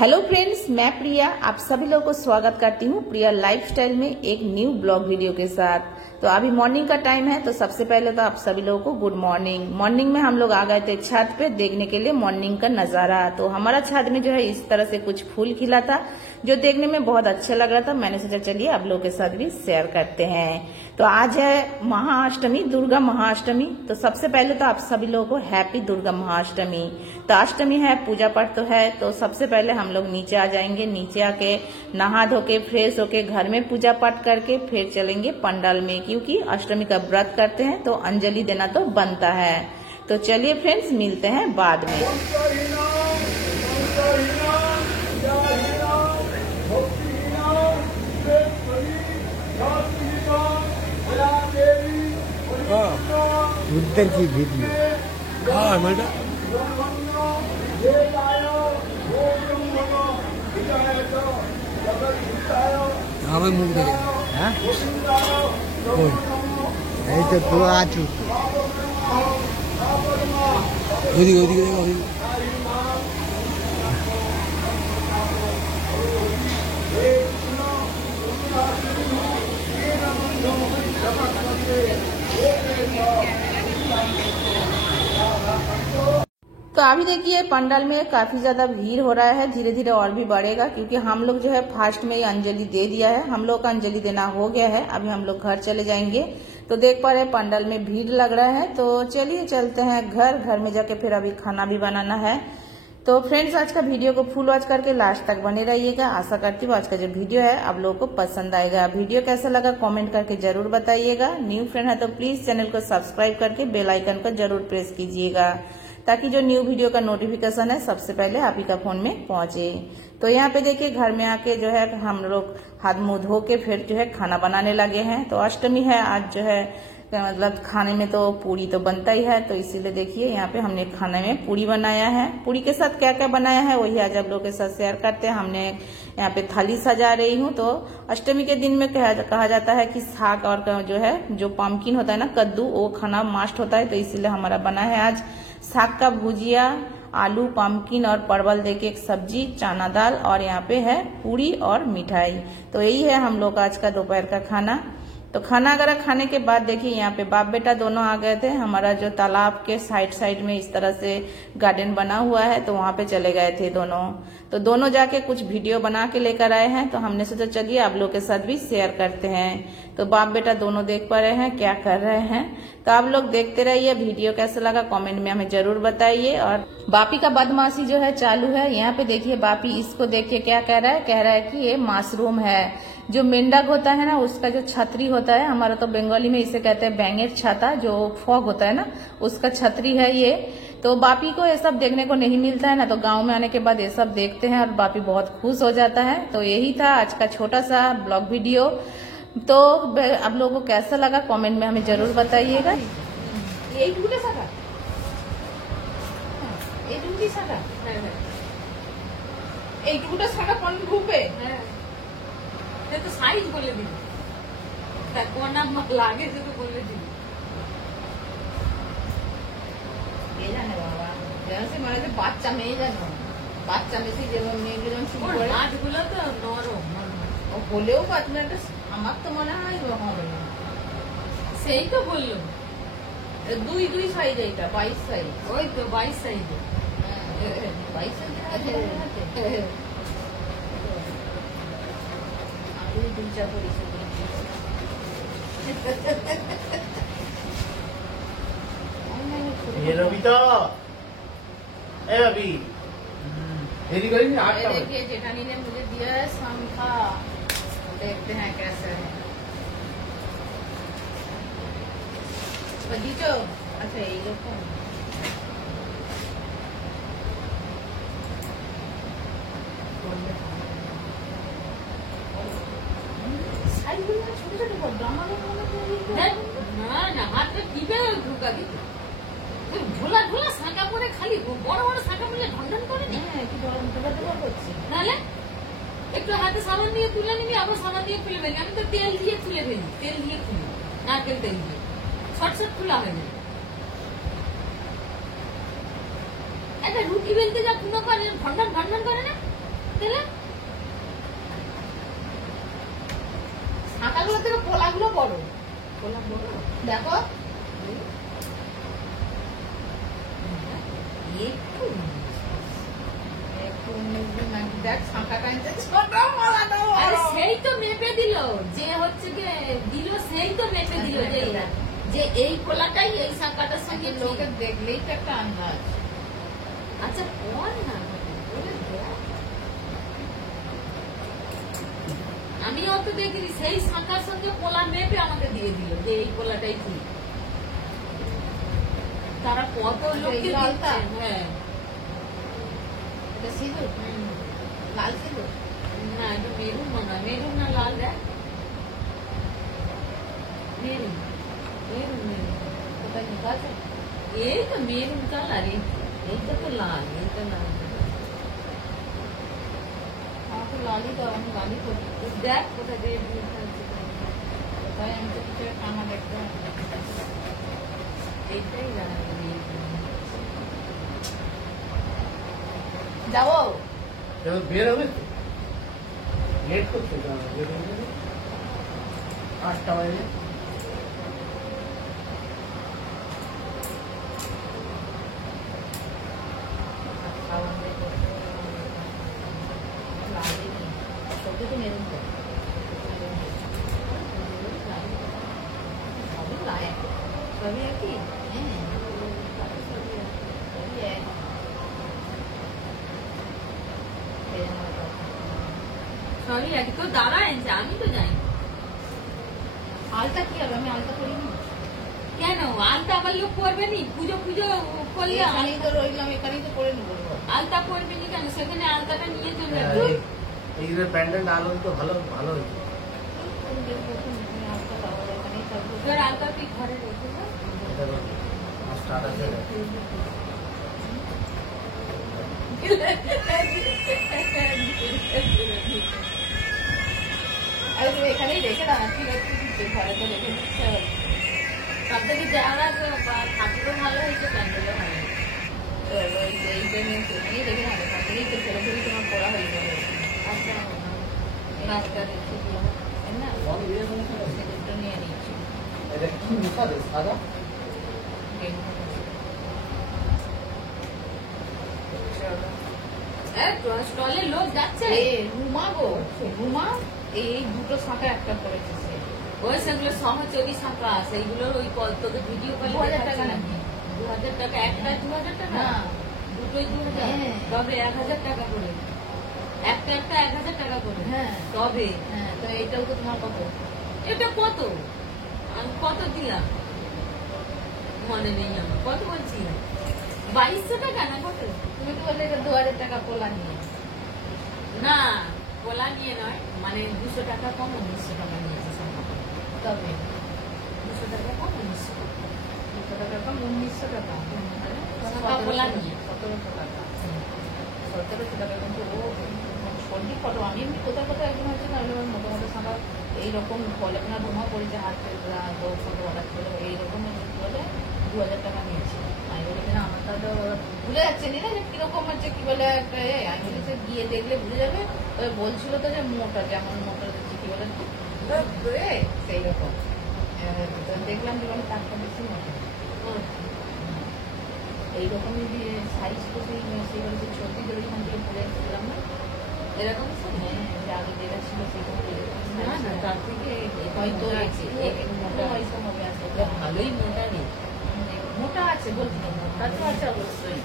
Hello friends, मैं प्रिया आप सभी लोगों को स्वागत करती हूँ प्रिया लाइफस्टाइल में एक न्यू ब्लॉग वीडियो के साथ। तो अभी मॉर्निंग का टाइम है, तो सबसे पहले तो आप सभी लोगों को गुड मॉर्निंग। मॉर्निंग में हम लोग आ गए थे छत पे देखने के लिए मॉर्निंग का नजारा। तो हमारा छत में जो है इस तरह से कुछ फूल खिला था जो देखने में बहुत अच्छा लग रहा था। मैंने सोचा चलिए आप लोगों के साथ भी शेयर करते हैं। तो आज है महाअष्टमी, दुर्गा महाअष्टमी। तो सबसे पहले तो आप सभी लोगों को हैप्पी दुर्गा महाअष्टमी। तो अष्टमी है, पूजा पाठ तो है, तो सबसे पहले हम लोग नीचे आ जाएंगे। नीचे आके नहा धो के फ्रेश होके घर में पूजा पाठ करके फिर चलेंगे पंडाल में, क्योंकि अष्टमी का व्रत करते हैं तो अंजलि देना तो बनता है। तो चलिए फ्रेंड्स, मिलते हैं बाद में। उधर की वीडियो मुंह तो तू आ चुकी तो अभी देखिए पंडाल में काफी ज्यादा भीड़ हो रहा है, धीरे धीरे और भी बढ़ेगा, क्योंकि हम लोग जो है फास्ट में अंजलि दे दिया है। हम लोग का अंजलि देना हो गया है, अभी हम लोग घर चले जाएंगे। तो देख पा रहे हैं पंडाल में भीड़ लग रहा है, तो चलिए चलते हैं घर में जाके फिर अभी खाना भी बनाना है। तो फ्रेंड्स, आज का वीडियो को फुल वॉच करके लास्ट तक बने रहिएगा। आशा करती हूँ आज का जो वीडियो है आप लोगों को पसंद आएगा। वीडियो कैसा लगा कमेंट करके जरूर बताइएगा। न्यू फ्रेंड है तो प्लीज चैनल को सब्सक्राइब करके बेल आइकन को जरूर प्रेस कीजिएगा, ताकि जो न्यू वीडियो का नोटिफिकेशन है सबसे पहले आप ही का फोन में पहुंचे। तो यहाँ पे देखिए घर में आके जो है हम लोग हाथ मुंह धो के फिर जो है खाना बनाने लगे हैं। तो अष्टमी है आज, जो है मतलब खाने में तो पूरी तो बनता ही है, तो इसीलिए देखिए यहाँ पे हमने खाने में पूरी बनाया है। पूरी के साथ क्या क्या बनाया है वही आज आप लोगों के साथ शेयर करते हैं। हमने यहाँ पे थाली सजा रही हूँ। तो अष्टमी के दिन में कहा जाता है कि साग और जो है जो पम्पकिन होता है ना, कद्दू, वो खाना मस्ट होता है। तो इसीलिए हमारा बना है आज साग का भुजिया, आलू, पम्पकिन और परवल देके एक सब्जी, चना दाल, और यहाँ पे है पूरी और मिठाई। तो यही है हम लोग आज का दोपहर का खाना। तो खाना वगैरह खाने के बाद देखिए यहाँ पे बाप बेटा दोनों आ गए थे। हमारा जो तालाब के साइड में इस तरह से गार्डन बना हुआ है, तो वहां पे चले गए थे दोनों। तो दोनों जाके कुछ वीडियो बना के लेकर आए हैं, तो हमने सोचा चलिए आप लोग के साथ भी शेयर करते हैं। तो बाप बेटा दोनों देख पा रहे हैं क्या कर रहे हैं। तो आप लोग देखते रहिए। वीडियो कैसा लगा कमेंट में हमें जरूर बताइए। और बापी का बदमाशी जो है चालू है। यहाँ पे देखिए बापी इसको देख के क्या कह रहा है कि ये मशरूम है। जो मेंढक होता है ना, उसका जो छतरी होता है, हमारा तो बंगाली में इसे कहते हैं बैंगेर छाता, जो फॉग होता है ना, उसका छतरी है ये। तो बापी को ये सब देखने को नहीं मिलता है ना, तो गांव में आने के बाद ये सब देखते हैं और बापी बहुत खुश हो जाता है। तो यही था आज का छोटा सा ब्लॉग वीडियो। तो आप लोगों को कैसा लगा कमेंट में हमें जरूर बताइएगा। तो साइज बोले दिल कोना लागे से तो बोले दिल জানে বাবা জানছে মানে যে বাচ্চা মেয়ে জানো, বাচ্চা মেয়ে যেমন মেয়েগুলো শুরু করে নাচগুলো তো নরম হলেও আপনার আমার তো মনে হয় হবে না। সেই তো বললো দুই সাইজ, এইটা 22 সাইজ। ওই তো 22 সাইজ, 22 সাইজ দুইটা করেছে। ये रवि तो ए रवि मेरी गली में आठ का देखिए जेठानी ने मुझे दिया है शंखा, देखते हैं कैसे है। बगीचो अच्छा ये लोग না হাতে টিপে ঢুকা দিত ঝোলা ঝোলা শাঁকা পরে খালি বড় বড় শাঁকা পড়লে ঢন করে নি নাহলে একটু হাতে সাবান দিয়ে তুলে নিবি, আবার সাবান দিয়ে খুলে ফেলি। আমি তো তেল দিয়ে খুলে ফেলি, তেল দিয়ে খুলি, নারকেল তেল দিয়ে ছটছট খোলা হয়ে যায়। একটা রুটি বেলতে যা কোনো করে ঘন্টন ঘন্টন করে না, তাহলে শাঁখাগুলো থেকে পোলাগুলো বড়। পোলা বড় দেখো একটু একটু দেখ শাঁখাটা আনতে ছোট মোলাটা আরে বড়। সেই তো মেপে দিল, যে হচ্ছে গিয়ে দিল সেই তো মেপে দিল যে এই পোলাটাই এই শাঁখাটার সঙ্গে আজকে লোকে। লোকে দেখলেই তো একটা আন্দাজ। আচ্ছা কর না বলে দেখ। আমি অত দেখিনি, সেই শাঁখার সঙ্গে পোলা মেপে আমাকে দিয়ে দিল যে এই পোলাটাই ঠিক। তারা কত লোককে এই লালটা? দিচ্ছে। হ্যাঁ এটা সিঁদুর, লাল সিঁদুর। না এটা মেরুন মনে হয়, মেরুন না লাল দেখ, মেরুন মেরুন মেরুন। কোথায় লেখা আছে? এই তো মেরুন কালার, এইটা তো লাল, এইটা লাল। আমার তো লালই দাও, আমি লালই করি। দেখ কোথায় দিয়ে লেখা আছে। কোথায় আমি তো কিছু কানা দেখতে হবে। এইটাই লাল। যাবো এবার বের হবে তো লেট করছে তো, বের হবে না। 8টা বাজে। সবজি তো মেরুন তো। সবই লায়। সবই একই। হ্যাঁ, সবই এক। খেয়ে নেওয়া যাবে। সবই একই। কেউ দাঁড়া এনেছে, আমি তো জানি। আলতা কি হবে? আমি আলতা করিনি। কেন আলতা আবার লোক করবে নি? পুজো পুজো করলে এখানেই তো রইলাম, এখানেই তো করে নেবো। আলতা করবে নি কেন? সেখানে আলতাটা নিয়ে চলে হ্যাঁ, যাবে। এই যে প্যান্ডেলটা আলো তো ভালো ভালো হয়েছে। আলতা লাগাবো, এখানেই থাকবো। তোর আলতা তুই ঘরে রেখে যা। স্টার্ট আছে। আরে তুমি এখানেই রেখে দাও না, ঠিক আছে, দিচ্ছে, ঘরে তো রেখে দিচ্ছে। সব থেকে যারা ঠাকুরও ভালো হয়েছে, প্যান্ডেলও ভালো হয়েছে। ওই যে এইটা নিয়ে এখানেই রেখে দাও, এখান থেকেই তো পুরোপুরি তোমার করা হয়ে যাবে। আচ্ছা কাজটা রেখে দিলাম। তাই না? সেটা নিয়ে নিচ্ছি। এটা কি মিশাবে সাদা? স্টলে লোক যাচ্ছে। রুমা গো, রুমা এই দুটো শাঁখা একটা করেছে সে। ওই সেগুলো সহচরী শাখা, সেইগুলোর ওই তোকে ভিডিও কলে 2000 টাকা নাকি? 2000 টাকা একটা, 2000 টাকা না। দুটোই 2000। হ্যাঁ। তবে 1000 টাকা করে, একটা একটা 1000 টাকা করে। হ্যাঁ। তবে হ্যাঁ, তো এইটাও তো তোমার কত? এটা কত? আমি কত দিলাম মনে নেই আমার, কত বলছিলাম? 2200 টাকা না কত? তুমি তো বললে যে 2000 টাকা পোলা নিয়ে। না বলা নিয়ে নয়, মানে 200 টাকা কম, 1900 টাকা নিয়েছে শাখা। তবে 200 টাকা কম, 1900 টাকা। 200 টাকা কম, 1900 টাকা। শাখা পোলা নিয়ে। 1700 টাকা। 1700 টাকা, কিন্তু ও সর্দি ফটো। আমি এমনি কোথাও কোথাও একজন হচ্ছে না, মোটো মোটো শাখা এইরকম বলে, আপনার বোমা পড়েছে হাতে ফটো অর্ডার করে, এইরকম বলে 2000 টাকা নিয়েছে। আমি বলি যে না, আমার তাহলে ভুলে যাচ্ছে না যে কিরকম হচ্ছে, কি বলে একটা আমি বলি যে গিয়ে দেখলে বুঝে যাবে। তবে বলছিল তো যে মোটা, যেমন মোটা দিচ্ছে, কি বলে সেই রকম। দেখলাম যে বলে তারটা বেশি মোটা। এইরকমই যে সাইজ তো সেই বলে যে ছবি ধরে ওখান থেকে পরে এসেছিলাম না, এরকম হ্যাঁ, যে আগে যেটা ছিল সেরকম না না, তার থেকে হয়তো মোটা হয়তো হবে আসলে। ভালোই মোটা নেই। মোটা আছে, বলছি মোটা তো আছে অবশ্যই।